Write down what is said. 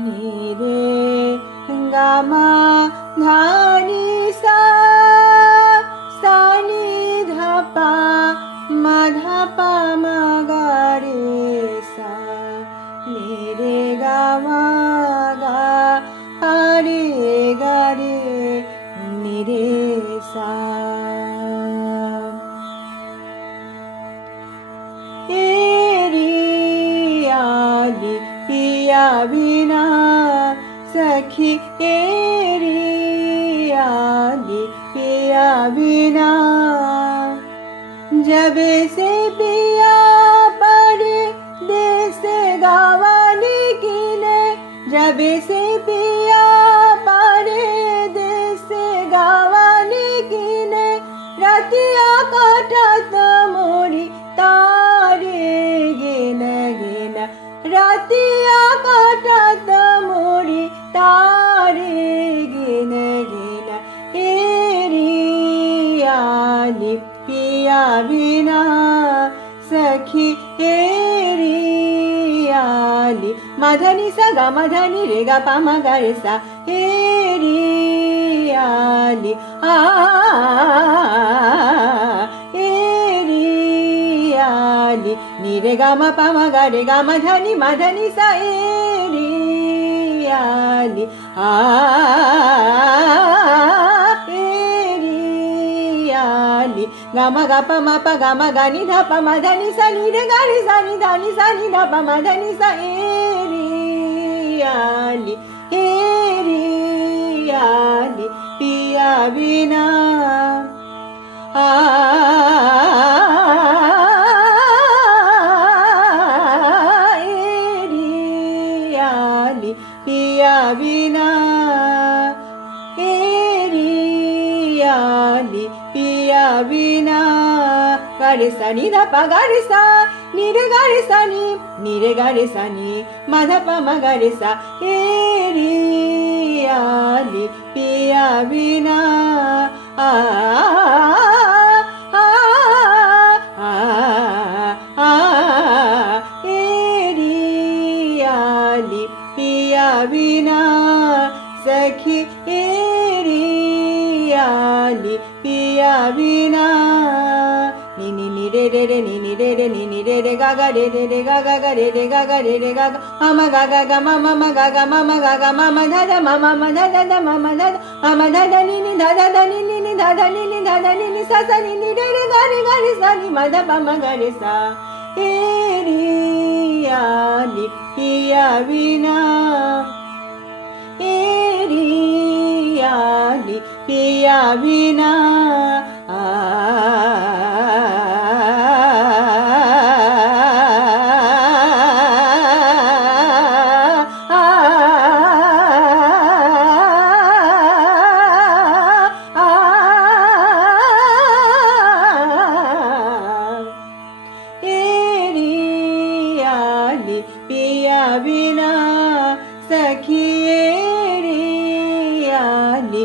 नी रे गा मा धा नी सा सा नी धा पा मा धा पा मा गा रे सा नी रे गा मा गा पा रे गा रे नी रे सा पिया बिना सखी तेरी आली पिया बिना जब से पिया परदेस गावा निकले जब से पिया परदेस गावा निकले रतिया काटत मोरी तारे गेन गेन रातिया काटत मोरी तारे गेन गेन हेरी आली पिया बिना सखी हेरी आली मधनी सा गा मधनी रे गा पा मा गा रे सा हेरी आली नी रे गा मा पा मा गा रे गा मा धनी सा रे आली रे आली गा मा गा पा मा पा गा मा गा नी धा पा मा धनी सा नी रे गा रे सा नी धा पा मा धनी सा रे आली पिया बिना पिया बिना हेरी आली पिया बिना गा रे सा नी धा पा गा रे सा नी रे गा रे सा नी रे गा रे सा नी मा धा पा मा गा रे सा हेरी आली पिया बिना पिया बिना सखी हेरी आली पिया बिना नी नी नी रे रे रे नी नी रे रे नी नी रे रे गा गा रे रे रे गा गा गा रे रे गा गा रे रे गा गा मा गा गा गा मा मा गा गा मा गा गा मा धा धा मा धा धा धा मा धा धा धा नी नी धा धा धा नी नी धा धा नी धा धा नी सा सा नी नी रे रे गा रे सा नी मा धा पा मा गा रे सा हेरी आली पिया बिना हेरी आली पिया बिना पिया बिना सखी हेरी आली